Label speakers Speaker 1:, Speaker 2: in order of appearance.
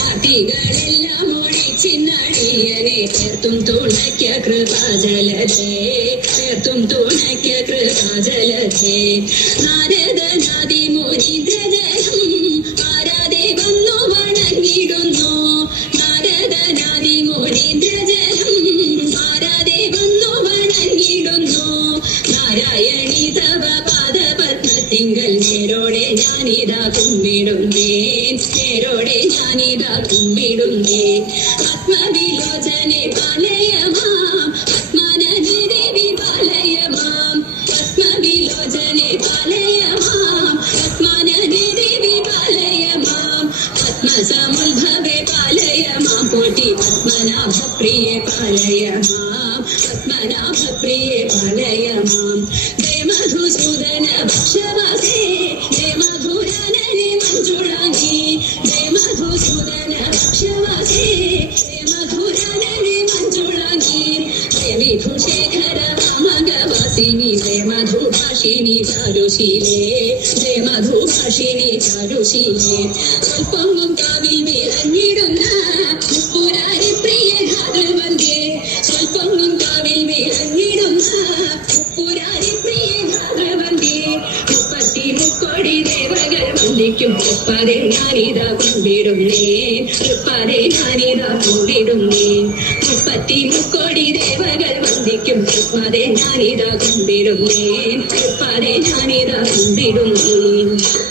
Speaker 1: ആർത്തികളെല്ലാം ഒഴിച്ചിന്നടിയനെ ചേർത്തും തുണയ്ക്ക കൃപാജലതേ ചേർത്തും തുണയ്ക്ക കൃപാജലതേ നാരദനാദി മുനീന്ദ്രജനം ആരാധെ വന്നു വണങ്ങിടുന്നു. പാദപത്മത്തിങ്കൽ ചേരോടെ ഞാനിതാ കുമ്പിടുന്നേ ചേരോടെ ഞാനിതാ കുമ്പിടുന്നേ ആത്മവിലോചനെ പാലയമാം ആത്മാനന്ദി ദേവി പാലയമാം ആത്മവിലോചനെ പാലയമാം ആത്മാനന്ദി ദേവി പാലയമാം പത്മസമുദ്ഭവേ പാലയമാം കോട്ടി പത്മനാഭ പ്രിയ പാലയമാം പത്മനാഭ പ്രിയ പാലയമാം ജയ മധുസൂദന మధుసూదనని మంజుళని జయ మధుసూదన భక్షవాసే జయ మధుసూదనని మంజుళని జయ విభూషేఖర వామగవాసిని జయ మధుభాషిని చారుశీలే జయ మధుభాషిని చారుశీలే. అల్పంగుం కావిమే అన్నిడున్న ముప్పురారి ప్రియ ఘాగల్ వందే. స్వల్పంగుం മുക്കോടി ദേവകൾ വന്ദിക്കും. തൃപ്പതെ ഞാനിതാ കൊണ്ടിടുന്നേ. തൃപ്പതെ ഞാനിതാ കൊണ്ടിടുന്നേ. മുപ്പത്തി മുക്കോടി ദേവകൾ വന്ദിക്കും. തൃപ്പതെ ഞാനിതാ കൊണ്ടിടുന്നേ. തൃപ്പതെ ഞാനിതാ കൊണ്ടിടുന്നേ.